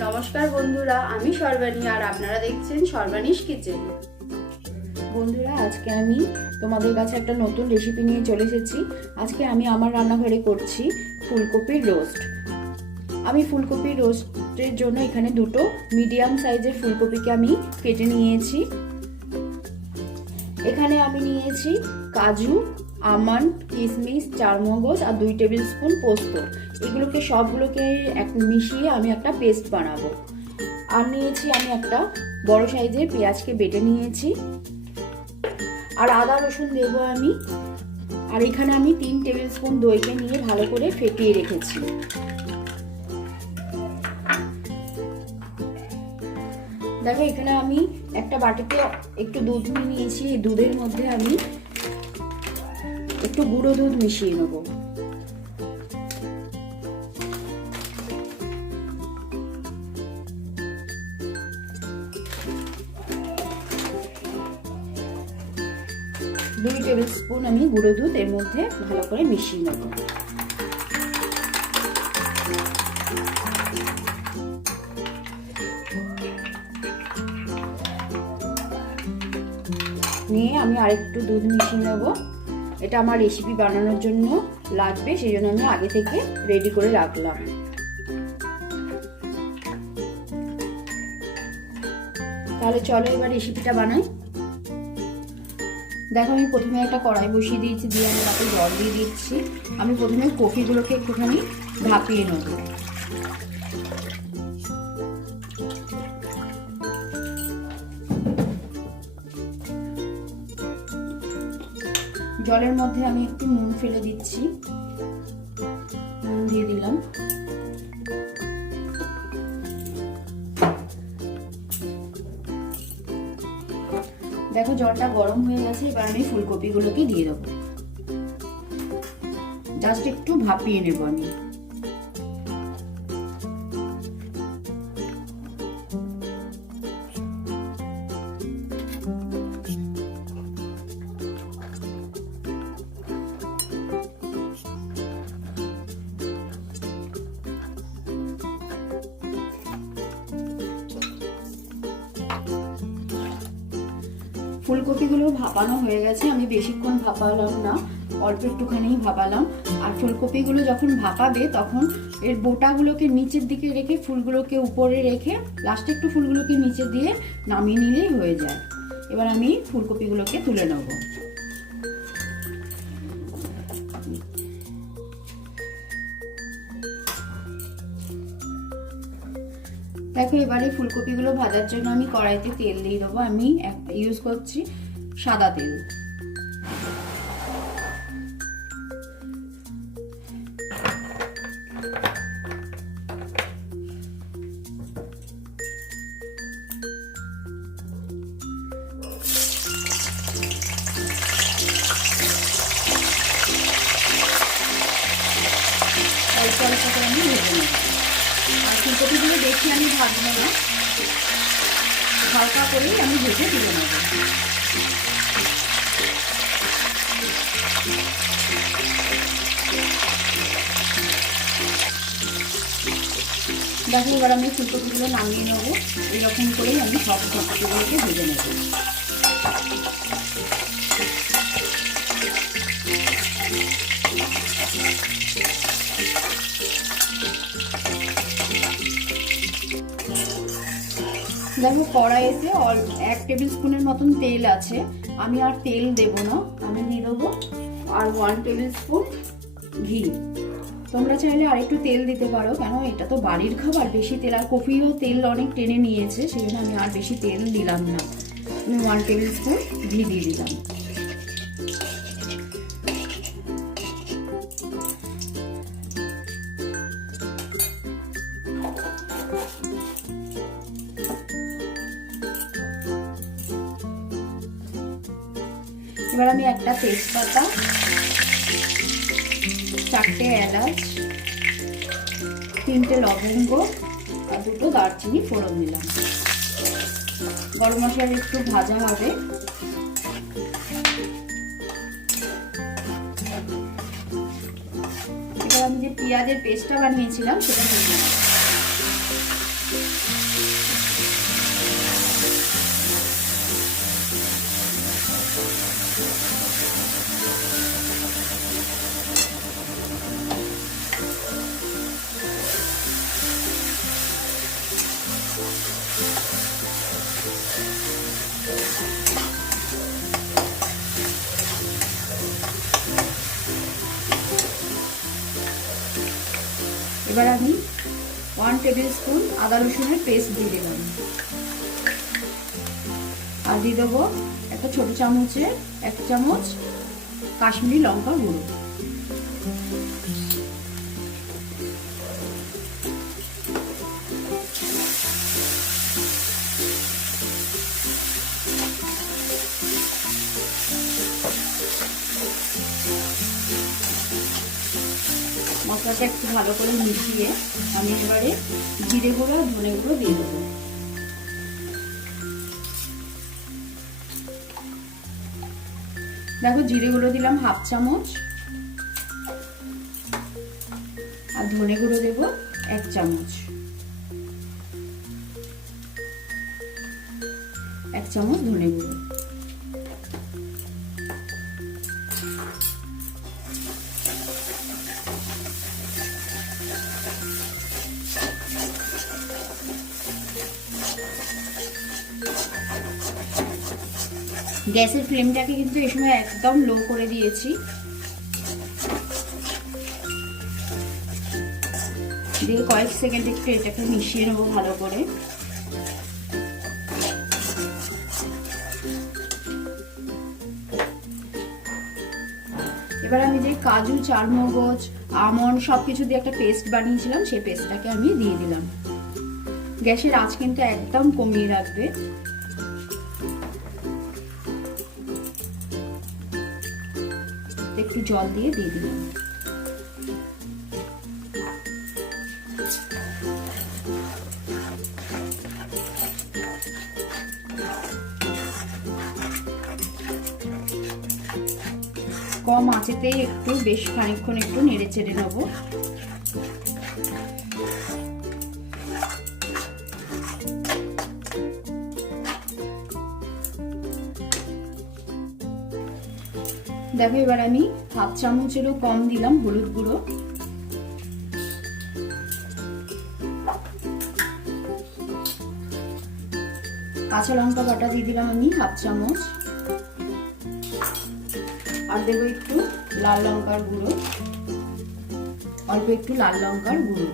নমস্কার বন্ধুরা, আমি সর্বাণী আর আপনারা দেখছেন সর্বাণীস কিচেন। বন্ধুরা, আজকে আমি তোমাদের কাছে একটা নতুন রেসিপি নিয়ে চলে এসেছি। আজকে আমি আমার রান্নাঘরে করছি ফুলকপির রোস্ট আমি ফুলকপির রোস্টের জন্য এখানে দুটো মিডিয়াম সাইজের ফুলকপিকে আমি কেটে নিয়েছি। এখানে আমি নিয়েছি কাজু, আমন্ড কিশমিশ চারমগজ আর দুই টেবিল স্পুন পোস্ত। এগুলোকে সবগুলোকে এক মিশিয়ে আমি একটা পেস্ট বানাবো। আর নিয়েছি আমি একটা বড় সাইজের পেঁয়াজকে বেটে নিয়েছি। আর আদা, রসুন দেবো আমি। আর এখানে আমি তিন টেবিল স্পুন দইকে নিয়ে ভালো করে ফেটিয়ে রেখেছি। দেখো, এখানে আমি একটা বাটিতে একটু দুধ নিয়ে নিয়েছি। এই দুধের মধ্যে আমি একটু গুঁড়ো দুধ মিশিয়ে নেব। টেবিল স্পুন আমি গুঁড়ো দুধ এর মধ্যে ভালো করে মিশিয়ে নেব। নিয়ে আমি আরেকটু দুধ মিশিয়ে নেব। এটা আমার রেসিপি বানানোর জন্য লাগবে সেই জন্য আমি আগে থেকে রেডি করে রাখলাম। তাহলে চলো এবার রেসিপিটা বানাই। দেখো, আমি প্রথমে একটা কড়াই বসিয়ে দিয়েছি, দিয়ে আমি তাতে জল দিয়ে দিচ্ছি। আমি প্রথমে কফিগুলোকে একটুখানি ভাপিয়ে নেব। জলের মধ্যে আমি একটু নুন ফেলে দিচ্ছি। নুন দিয়ে দিলাম। দেখো জলটা গরম হয়ে গেছে, এবার আমি ফুলকপিগুলোকে দিয়ে দেবো। জাস্ট একটু ভাপিয়ে নেব আমি। ফুলকপিগুলো ভাপানো হয়ে গেছে। আমি বেশিক্ষণ ভাপালাম না, অল্প একটুখানি ভাপালাম। আর ফুলকপিগুলো যখন ভাপাবে, তখন এর বোটাগুলোকে নিচের দিকে রেখে ফুলগুলোকে উপরে রেখে লাস্টে একটু ফুলগুলোকে নিচে দিয়ে নামিয়ে নিলেই হয়ে যায়। এবার আমি ফুলকপিগুলোকে তুলে নেব। দেখো, এবারে ফুলকপিগুলো ভাজার জন্য আমি কড়াইতে তেল দিয়ে দেবো। আমি ইউজ করছি সাদা তেল। দেখো, এবার আমি ফুলকপিগুলো নামিয়ে নেব। এরকম করেই আমি সব ফুলকপিগুলোকে ভেজে নেব। দেখো, কড়াইতে এক টেবিল স্পুনের মতন তেল আছে। আমি আর তেল দেব না, আমি নিয়ে নেব আর ওয়ান টেবিল স্পুন ঘি। তোমরা চাইলে আরেকটু তেল দিতে পারো, কেন এটা তো বাড়ির খাবার, বেশি তেল আর কফিও তেল অনেক টেনে নিয়েছে সেই জন্য আমি আর বেশি তেল দিলাম না। আমি ওয়ান টেবিল স্পুন ঘি দিয়ে দিলাম। এবার আমি একটা তেজপাতা চারটে এলাচ, তিনটে লবঙ্গ আর দুটো দারচিনি ফোড়ন দিলাম। গরম মশলা একটু ভাজা হবে। এবার আমি যে পেঁয়াজের পেস্টটা বানিয়েছিলাম সেটা দিলাম। ওয়ান টেবিল স্পুন আদা রসুনের পেস্ট দিয়ে দিলাম। আর দিয়ে দেবো একটা ছোট চামচে এক চামচ কাশ্মীরি লঙ্কা গুঁড়ো। মশলাটা একটু ভালো করে মিশিয়ে আমি এবারে জিরে গুঁড়ো আর ধনে গুঁড়ো দিয়ে দেবো। দেখো জিরে গুঁড়ো দিলাম হাফ চামচ আর ধনে গুঁড়ো দেব এক চামচ। এক চামচ ধনে গুঁড়ো। গ্যাসের ফ্লেমটাকে কিন্তু এই সময় একদম লো করে দিয়েছি। দিয়ে কয়েক সেকেন্ড একটু এটাকে মিশিয়ে নেব ভালো করে। এবার আমি যে কাজু, চারমগজ, আমন্ড সব কিছু দিয়ে একটা পেস্ট বানিয়েছিলাম, সেই পেস্টটাকে আমি দিয়ে দিলাম। গ্যাসের আঁচ কিন্তু একদম কমিয়ে রাখবে। জল দিয়ে দিয়ে দিলাম। কম আঁচেতেই একটু বেশ খানিক্ষণ একটু নেড়ে চেড়ে নেব। দেখো, এবার আমি হাফ চামচেরও কম দিলাম হলুদ গুঁড়ো। কাঁচা লঙ্কা বাটা দিয়ে দিলাম আমি হাফ চামচ। আর দেবো একটু লাল লঙ্কার গুঁড়ো। অল্প একটু লাল লঙ্কার গুঁড়ো।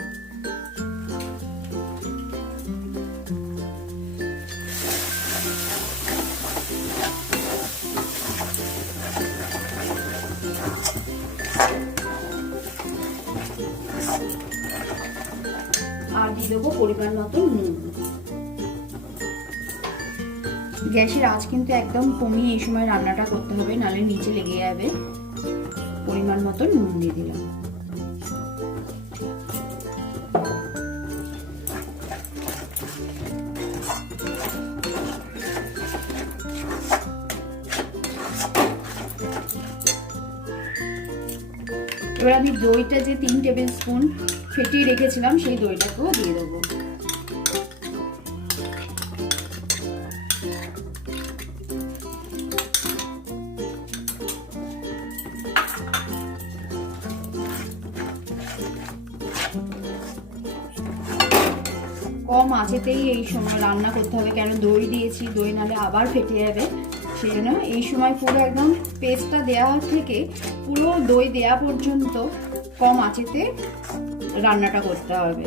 দিয়ে দেবো পরিমাণ মতো নুন। গ্যাসের আঁচ কিন্তু একদম কমিয়ে এই সময় রান্নাটা করতে হবে নালে নিচে লেগে যাবে। পরিমাণ মতো নুন দিয়ে দিলাম। এবার আমি দইটা যে তিন টেবিল স্পুন ফেটিয়ে রেখেছিলাম সেই দইটাকেও দিয়ে দেবো। কম আঁচেতেই এই সময় রান্না করতে হবে, কেন দই দিয়েছি, দই নালে আবার ফেটে যাবে, সেই জন্য এই সময় পুরো একদম পেস্টটা দেওয়া থেকে পুরো দই দেওয়া পর্যন্ত কম আঁচেতে রান্নাটা করতে হবে।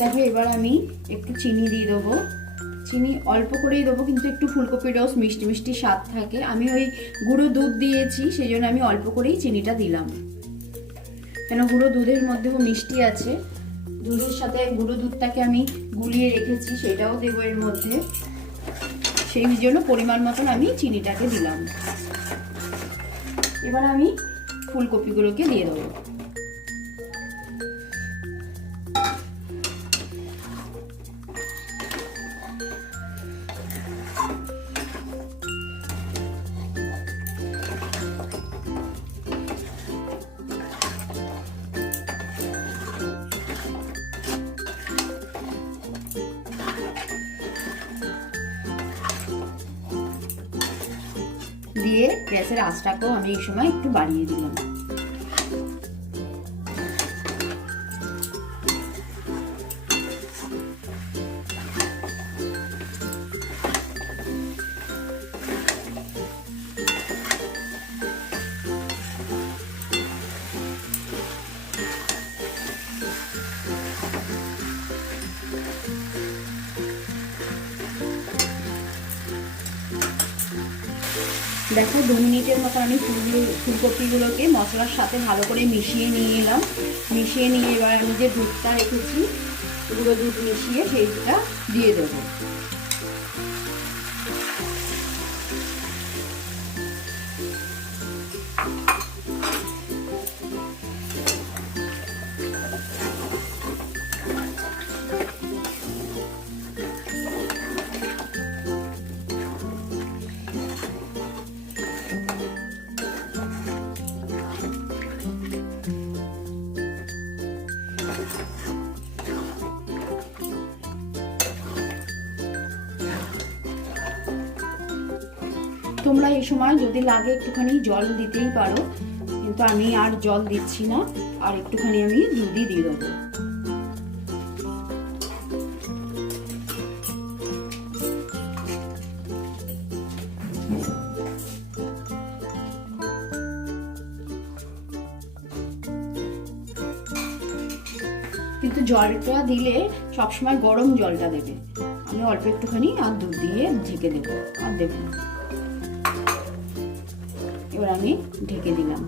দেখো, এবার আমি একটু চিনি দিয়ে দেবো। চিনি অল্প করেই দেবো, কিন্তু একটু ফুলকপি রস মিষ্টি মিষ্টি স্বাদ থাকে। আমি ওই গুঁড়ো দুধ দিয়েছি সেই জন্য আমি অল্প করেই চিনিটা দিলাম। কেন, গুঁড়ো দুধের মধ্যেও মিষ্টি আছে। দুধের সাথে গুঁড়ো দুধটাকে আমি গুলিয়ে রেখেছি, সেটাও দেবো এর মধ্যে। সেই জন্য পরিমাণ মতন আমি চিনিটাকে দিলাম। এবার আমি ফুলকপিগুলোকে দিয়ে দেবো। গ্যাসের আঁচটাকেও আমি এই সময় একটু বাড়িয়ে দিলাম দেখো দু মিনিটের মতো আমি ফুলগুলো ফুলকপিগুলোকে মশলার সাথে ভালো করে মিশিয়ে নিয়ে এলাম। মিশিয়ে নিয়ে এবার আমি যে দুধটা রেখেছি, গুঁড়ো দুধ মিশিয়ে সেইটা দিয়ে দেবো। তোমরা এই সময় যদি লাগে একটুখানি জল দিতেই পারো, কিন্তু আমি আর জল দিচ্ছি না, আর একটুখানি আমি দুধই দিয়ে দেবো। কিন্তু জলটা দিলে সবসময় গরম জলটা দেবে। আমি অল্প একটুখানি আর দুধ দিয়ে ঢেকে দেবো। আর দেবো এবার আমি ঢেকে দিলাম।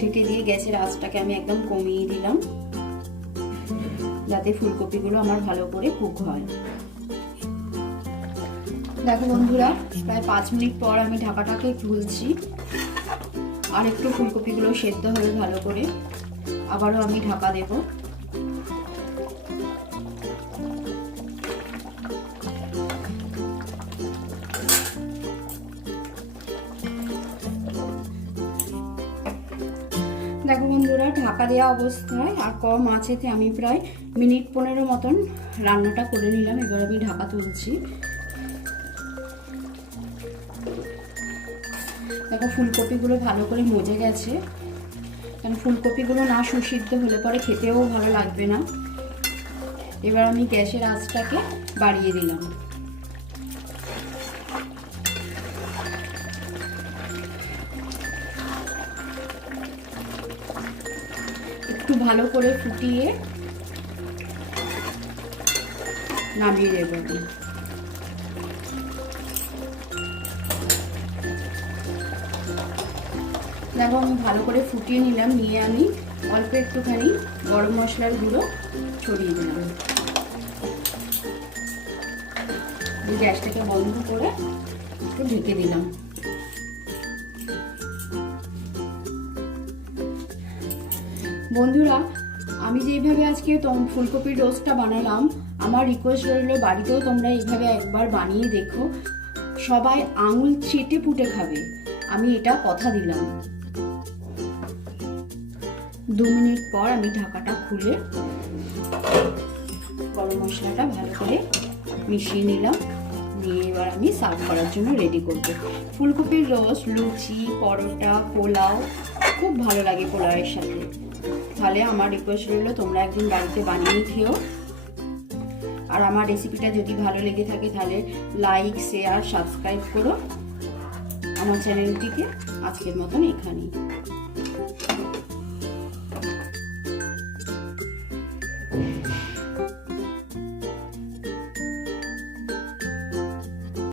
ঢেকে দিয়ে গ্যাসের আঁচটাকে আমি একদম কমিয়ে দিলাম। যাতে ফুলকপিগুলো আমার ভালো করে কুক হয়। দেখো বন্ধুরা, প্রায় পাঁচ মিনিট পর আমি ঢাকাটাকে খুলছি। আর একটু ফুলকপিগুলো সেদ্ধ হবে ভালো করে। আবারও আমি ঢাকা দেবো। ঢাকা দেওয়া অবস্থায় আর কম আছেতে আমি প্রায় মিনিট পনেরো মতন রান্নাটা করে নিলাম, এবার আমি ঢাকা তুলছি। দেখো ফুলকপিগুলো ভালো করে মজে গেছে। কারণ ফুলকপিগুলো না সুসিদ্ধ হলে পরে খেতেও ভালো লাগবে না। এবার আমি গ্যাসের আঁচটাকে বাড়িয়ে দিলাম। ভালো করে ফুটিয়ে নামিয়ে দেবো দেখো, আমি ভালো করে ফুটিয়ে নিলাম, নিয়ে আমি অল্প একটুখানি গরম মশলার গুঁড়ো ছড়িয়ে দিলাম গ্যাসটাকে বন্ধ করে একটু ঢেকে দিলাম। বন্ধুরা, আমি যেইভাবে আজকে ফুলকপির রোস্টটা বানালাম, আমার রিকোয়েস্ট রইল বাড়িতেও তোমরা এইভাবে একবার বানিয়ে দেখো। সবাই আঙুল চেটে পুটে খাবে। আমি এটা কথা দিলাম। দু মিনিট পর আমি ঢাকাটা খুলে গরম মশলাটা ভালো করে মিশিয়ে নিলাম। নিয়ে এবার আমি সার্ভ করার জন্য রেডি করব। ফুলকপির রোস্ট লুচি, পরোটা, পোলাও খুব ভালো লাগে পোলাওয়ের সাথে। তাহলে আমার রিকোয়েস্ট রইল, তোমরা একদিন বাড়িতে বানিয়ে খেও। আর আমার রেসিপিটা যদি ভালো লেগে থাকে, তাহলে লাইক শেয়ার সাবস্ক্রাইব করো। আমার চ্যানেলটিকে আজকের মতন এখানেই।